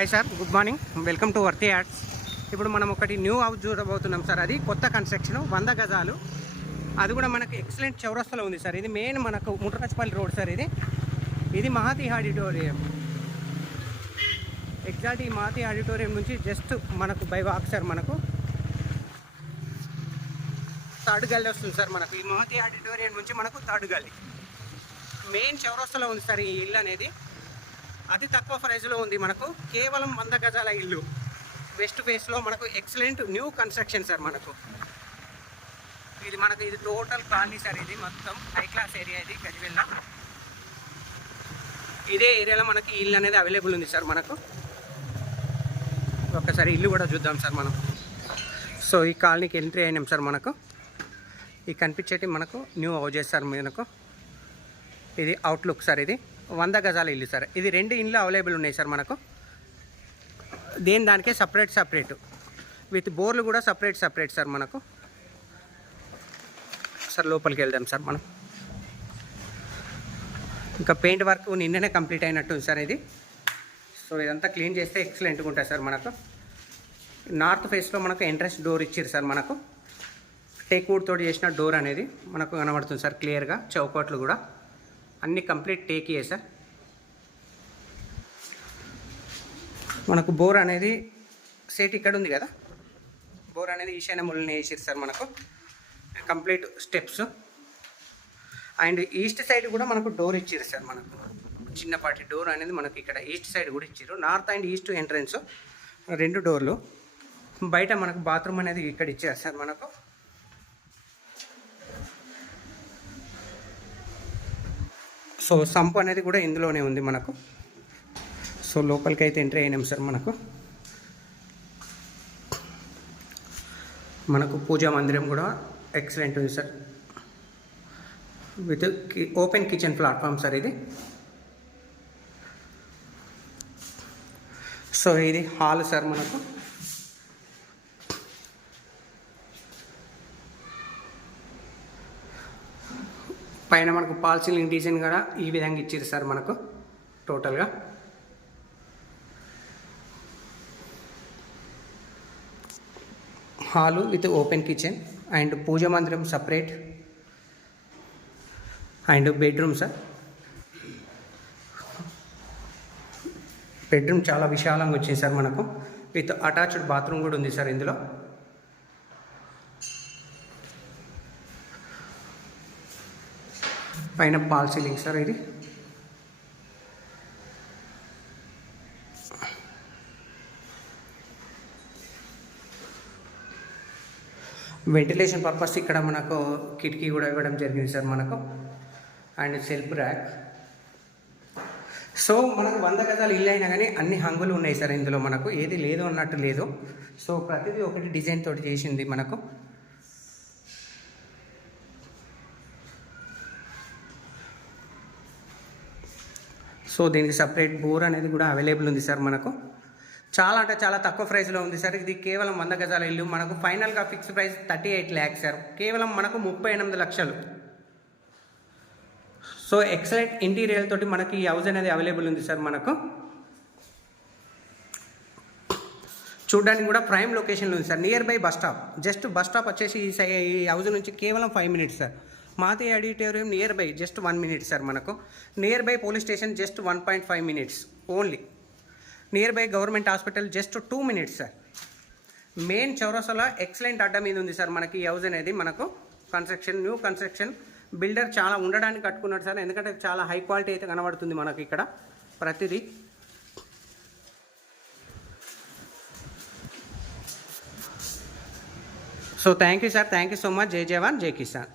Hi sir, good morning. Welcome to Worthy Ads. ఇప్పుడు మనం ఒకటి న్యూ హౌస్ చూడబోతున్నాం సార్. అది కొత్త కన్స్ట్రక్షన్, 100 గజాలు. అది కూడా మనకు ఎక్సలెంట్ చౌరస్తాలో ఉంది సార్. ఇది మెయిన్ మనకు ముట్రాజ్పల్లి రోడ్ సార్. ఇది మహాతి ఆడిటోరియం. ఎగ్జాక్ట్ ఈ మహాతి ఆడిటోరియం నుంచి జస్ట్ మనకు బై వాక్ సార్. మనకు థర్డ్ గల్లీ వస్తుంది సార్. మనకు ఈ మహాతి ఆడిటోరియం నుంచి మనకు థర్డ్ గల్లీ మెయిన్ చౌరస్తాలో ఉంది సార్. ఈ ఇల్లు అనేది అతి తక్కువ ప్రైస్లో ఉంది. మనకు కేవలం 100 గజాల ఇల్లు, వెస్ట్ ఫేస్లో మనకు ఎక్సలెంట్ న్యూ కన్స్ట్రక్షన్ సార్. ఇది టోటల్ కాలనీ సార్. ఇది మొత్తం హై క్లాస్ ఏరియా. ఇది గజ్వేల్. ఇదే ఏరియాలో మనకి ఇల్లు అనేది అవైలబుల్ ఉంది సార్. మనకు ఒక్కసారి ఇల్లు కూడా చూద్దాం సార్ మనం. సో ఈ కాలనీకి ఎంట్రీ అయినాం సార్. మనకు ఈ కనిపించేటి మనకు న్యూ హౌజెస్ సార్. మనకు ఇది అవుట్లుక్ సార్. ఇది 100 గజాల ఇల్లు సార్. ఇది 2 ఇండ్లు అవైలబుల్ ఉన్నాయి సార్. మనకు దానికే సపరేట్ విత్ బోర్లు కూడా సపరేట్ సార్. మనకు సార్ లోపలికి వెళ్దాం సార్. మనం ఇంకా పెయింట్ వర్క్ నిన్ననే కంప్లీట్ అయినట్టుంది సార్ ఇది. సో ఇదంతా క్లీన్ చేస్తే ఎక్సలెంట్గా ఉంటుంది సార్. మనకు నార్త్ ఫేస్లో మనకు ఎంట్రన్స్ డోర్ ఇచ్చారు సార్. మనకు టేక్ వుడ్ తోటి చేసిన డోర్ అనేది మనకు కనబడుతుంది సార్ క్లియర్గా. చౌకట్లు కూడా అన్నీ కంప్లీట్ టేకియే సార్. మనకు బోర్ అనేది సేట్ ఇక్కడ ఉంది కదా. బోర్ అనేది ఈశాన్య మూలని వేసారు సార్. మనకు complete steps and east side కూడా మనకు డోర్ ఇచ్చారు సార్. మనకు చిన్నపాటి డోర్ అనేది మనకి ఇక్కడ ఈస్ట్ సైడ్ కూడా ఇచ్చారు. నార్త్ అండ్ ఈస్ట్ ఎంట్రన్స్ 2 డోర్లు. బయట మనకు బాత్రూమ్ అనేది ఇక్కడ ఇచ్చారు సార్. మనకు సో సంప్ అనేది కూడా ఇందులోనే ఉంది మనకు. సో లోపలికి అయితే ఎంట్రీ అయినాం సార్. మనకు పూజా మందిరం కూడా ఎక్సలెంట్ ఉంది sir. With open kitchen platform sir ఇది. సో ఇది హాల్ సార్. మనకు పైన మనకు పాల్ సీలింగ్ డిజైన్ కూడా ఈ విధంగా ఇచ్చారు సార్. మనకు టోటల్గా hall with open kitchen and puja మందిరం separate and bedroom sir. Bedroom చాలా విశాలంగా వచ్చింది సార్. మనకు విత్ అటాచ్డ్ బాత్రూమ్ కూడా ఉంది సార్ ఇందులో. పైన పాల్ సీలింగ్ సార్. ఇది వెంటిలేషన్ పర్పస్ ఇక్కడ మనకు కిటికీ కూడా ఇవ్వడం జరిగింది సార్. మనకు అండ్ సెల్ఫ్ ర్యాక్. సో మనకు 100 గజాలు ఇల్లు అయినా కానీ అన్ని హంగులు ఉన్నాయి సార్ ఇందులో. మనకు ఏది లేదు అన్నట్టు లేదు. సో ప్రతిదీ ఒకటి డిజైన్ తోటి చేసింది మనకు. సో దీనికి సపరేట్ బోర్ అనేది కూడా అవైలబుల్ ఉంది సార్. మనకు చాలా అంటే చాలా తక్కువ ప్రైస్లో ఉంది సార్. ఇది కేవలం 100 గజాల ఇల్లు. మనకు ఫైనల్గా ఫిక్స్ ప్రైస్ 38 lakhs సార్. కేవలం మనకు 38 లక్షలు. సో ఎక్సలెంట్ ఇంటీరియర్ తోటి మనకి ఈ హౌస్ అనేది అవైలబుల్ ఉంది సార్. మనకు చూడడానికి కూడా ప్రైమ్ లొకేషన్లో ఉంది sir. Near by bus stop. Just bus stop వచ్చేసి ఈ హౌస్ నుంచి కేవలం 5 minutes సార్. మాతి auditorium near by just 1 minute sir. మనకు near by police station just 1.5 minutes only. Near by government hospital just 2 minutes sir. Main చౌరస్తాలో excellent అడ్డా మీద ఉంది సార్ మనకి ఈ హౌస్ అనేది. మనకు న్యూ కన్స్ట్రక్షన్. బిల్డర్ చాలా ఉండడానికి కట్టుకున్నాడు సార్. ఎందుకంటే చాలా హై క్వాలిటీ అయితే కనబడుతుంది మనకి ఇక్కడ ప్రతిదీ. So thank you sir. Thank you so much. జై జవాన్, జై కిసాన్.